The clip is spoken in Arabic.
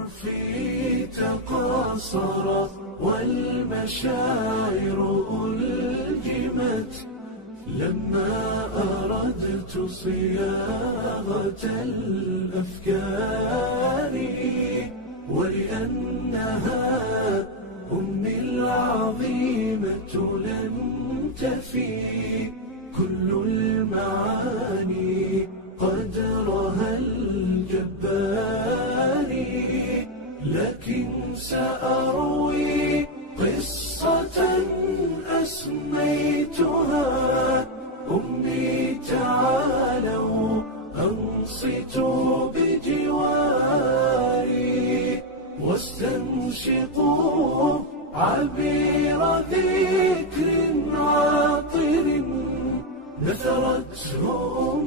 عرفي تقاصر والمشاعر ألجمت لما أردت صياغة الأفكار، ولأنها أمي العظيمة لن تفي كل المعاني قدرها الجبار، لكن سأروي قصة أسميتها أمي تعالوا أنصتوا بجواري واستنشقوا عبير ذكر عاطر نثرته